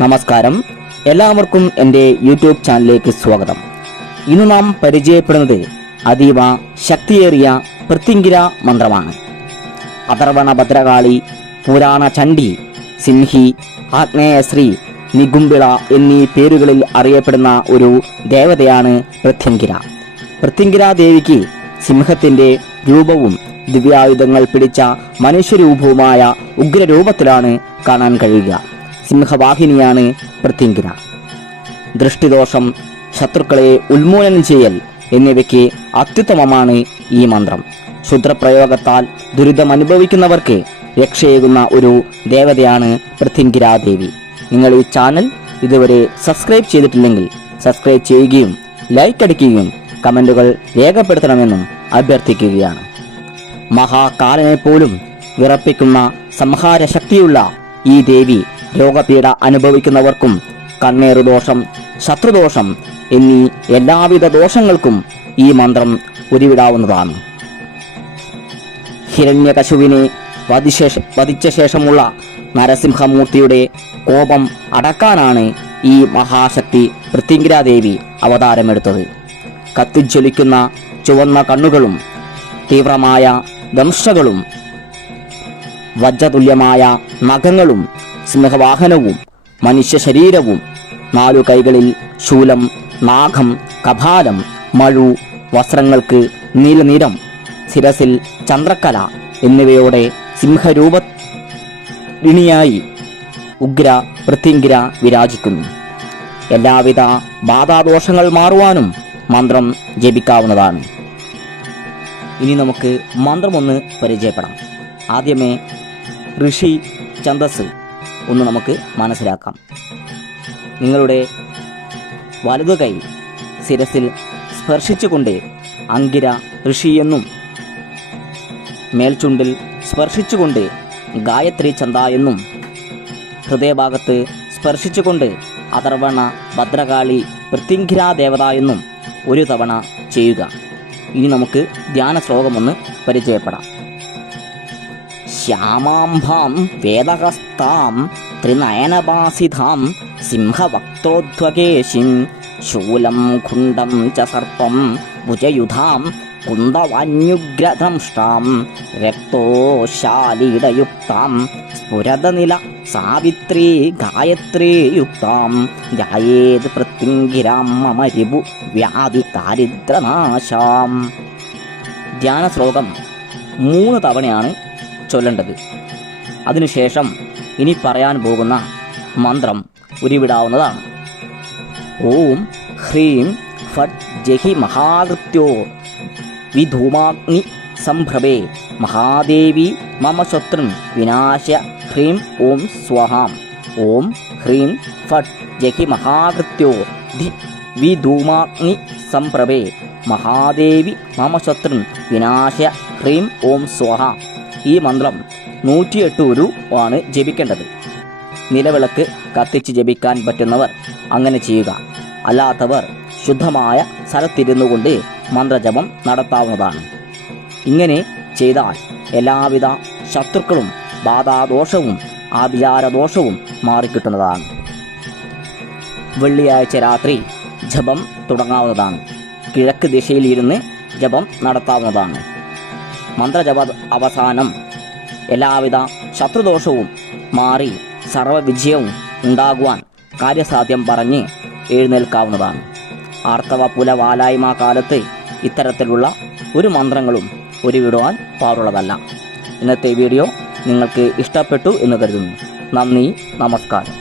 നമസ്കാരം. എല്ലാവർക്കും എന്റെ യൂട്യൂബ് ചാനലിലേക്ക് സ്വാഗതം. ഇന്ന് നാം പരിചയപ്പെടുന്നത് അതീവ ശക്തിയേറിയ പൃഥ്വിങ്കിര മന്ത്രമാണ്. അഥർവണ ഭദ്രകാളി പുരാണ ചണ്ഡി സിംഹി ആഗ്നേയശ്രീ നികുംബിള എന്നീ പേരുകളിൽ അറിയപ്പെടുന്ന ഒരു ദേവതയാണ് പൃഥ്വിങ്കിര. പൃഥ്വിങ്കിര ദേവിക്ക് സിംഹത്തിന്റെ രൂപവും ദിവ്യായുധങ്ങൾ പിടിച്ച മനുഷ്യരൂപവുമായ ഉഗ്രരൂപത്തിലാണ് കാണാൻ കഴിയുക. സിംഹവാഹിനിയാണ് പ്രത്യങ്കിര ദൃഷ്ടിദോഷം ശത്രുക്കളെ ഉന്മൂലനം ചെയ്യൽ എന്നിവയ്ക്ക് അത്യുത്തമമാണ് ഈ മന്ത്രം. ക്ഷുദ്രപ്രയോഗത്താൽ ദുരിതം അനുഭവിക്കുന്നവർക്ക് രക്ഷയേകുന്ന ഒരു ദേവതയാണ് പൃഥ്വിങ്കിരാദേവി നിങ്ങൾ ഈ ചാനൽ ഇതുവരെ സബ്സ്ക്രൈബ് ചെയ്തിട്ടില്ലെങ്കിൽ സബ്സ്ക്രൈബ് ചെയ്യുകയും ലൈക്ക് അടിക്കുകയും കമന്റുകൾ രേഖപ്പെടുത്തണമെന്നും അഭ്യർത്ഥിക്കുകയാണ്. മഹാകാലനെ പോലും വിറപ്പിക്കുന്ന സംഹാര ശക്തിയുള്ള ഈ ദേവി രോഗപീഠ അനുഭവിക്കുന്നവർക്കും കണ്ണേറു ദോഷം ശത്രുദോഷം എന്നീ എല്ലാവിധ ദോഷങ്ങൾക്കും ഈ മന്ത്രം ഉരുവിടാവുന്നതാണ്. ഹിരണ്യകശുവിനെ വധിശേഷ വധിച്ച ശേഷമുള്ള നരസിംഹമൂർത്തിയുടെ കോപം അടക്കാനാണ് ഈ മഹാശക്തി പൃഥ്വിരാദേവി അവതാരമെടുത്തത്. കത്തിജ്വലിക്കുന്ന ചുവന്ന കണ്ണുകളും തീവ്രമായ ദംശകളും വജ്രതുല്യമായ നഖങ്ങളും സിംഹവാഹനവും മനുഷ്യ ശരീരവും നാലു കൈകളിൽ ശൂലം നാഗം കപാലം മഴു വസ്ത്രങ്ങൾക്ക് നീലനിരം ശിരസിൽ ചന്ദ്രക്കല എന്നിവയോടെ സിംഹരൂപ ണിയായി ഉഗ്ര പൃഥ്വിങ്കിര വിരാജിക്കുന്നു. എല്ലാവിധ ബാധാദോഷങ്ങൾ മാറുവാനും മന്ത്രം ജപിക്കാവുന്നതാണ്. ഇനി നമുക്ക് മന്ത്രമൊന്ന് പരിചയപ്പെടാം. ആദ്യമേ ഋഷി ഛന്ദസ് ഒന്ന് നമുക്ക് മനസ്സിലാക്കാം. നിങ്ങളുടെ വലതു കൈ ശിരസിൽ സ്പർശിച്ചുകൊണ്ട് അങ്കിര ഋഷി എന്നും സ്പർശിച്ചുകൊണ്ട് ഗായത്രി ചന്ത എന്നും ഹൃദയഭാഗത്ത് സ്പർശിച്ചുകൊണ്ട് അതർവണ ഭദ്രകാളി പൃഥ്വിഘിരാ ദേവത എന്നും ഒരു തവണ ചെയ്യുക. ഇനി നമുക്ക് ധ്യാന ശ്ലോകമൊന്ന് പരിചയപ്പെടാം. ശ്യാമാംഭാം വേദഹസ്താം ത്രിനയനപാസിതാം സിംഹവക്ത്രോധ്വകേശിം ശൂലം കുണ്ടം ച സർപ്പം ഭുജയുധാം കുന്ദവാന്യുഗ്രദംഷ്ടാം രക്തോശാലീടയുക്താം സ്ഫുരതനില സാവിത്രീ ഗായത്രീയുക്താം ജായേത് പൃഥ്വിങ്കിരാം മമ രിപു വ്യാധി ദാരിദ്രനാശാം. ധ്യാന ശ്ലോകം മൂന്ന് തവണയാണ് ചൊല്ലേണ്ടത്. അതിനുശേഷം ഇനി പറയാൻ പോകുന്ന മന്ത്രം ഉരുവിടാവുന്നതാണ്. ഓം ഹ്രീം ഫട്ട് ജഹി മഹാകൃത്യോ വിധൂമാഗ്നി സംഭ്രവേ മഹാദേവി മമ ശത്രുൻ വിനാശ ഹ്രീം ഓം സ്വഹാം. ഓം ഹ്രീം ഫട്ട് ജഹി മഹാകൃത്യോ ധി വിധൂമാഗ്നി സംഭ്രവേ മഹാദേവി മമ ശത്രുൻ വിനാശ ഹ്രീം ഓം സ്വഹാം. ഈ മന്ത്രം നൂറ്റിയെട്ട് ഉരു ആണ് ജപിക്കേണ്ടത്. നിലവിളക്ക് കത്തിച്ച് ജപിക്കാൻ പറ്റുന്നവർ അങ്ങനെ ചെയ്യുക. അല്ലാത്തവർ ശുദ്ധമായ സ്ഥലത്തിരുന്നു കൊണ്ട് മന്ത്രജപം നടത്താവുന്നതാണ്. ഇങ്ങനെ ചെയ്താൽ എല്ലാവിധ ശത്രുക്കളും ബാധാദോഷവും ആഭിചാരദോഷവും മാറിക്കിട്ടുന്നതാണ്. വെള്ളിയാഴ്ച രാത്രി ജപം തുടങ്ങാവുന്നതാണ്. കിഴക്ക് ദിശയിൽ ഇരുന്ന് ജപം നടത്താവുന്നതാണ്. മന്ത്രജപ അവസാനം എല്ലാവിധ ശത്രുദോഷവും മാറി സർവവിജയവും ഉണ്ടാകുവാൻ കാര്യസാധ്യം പറഞ്ഞ് എഴുന്നേൽക്കാവുന്നതാണ്. ആർത്തവ പുലവാലായ്മ കാലത്ത് ഇത്തരത്തിലുള്ള ഒരു മന്ത്രങ്ങളും ഒരുവിടുവാൻ പാടുള്ളതല്ല. ഇന്നത്തെ വീഡിയോ നിങ്ങൾക്ക് ഇഷ്ടപ്പെട്ടു എന്ന് കരുതുന്നു. നന്ദി നമസ്കാരം.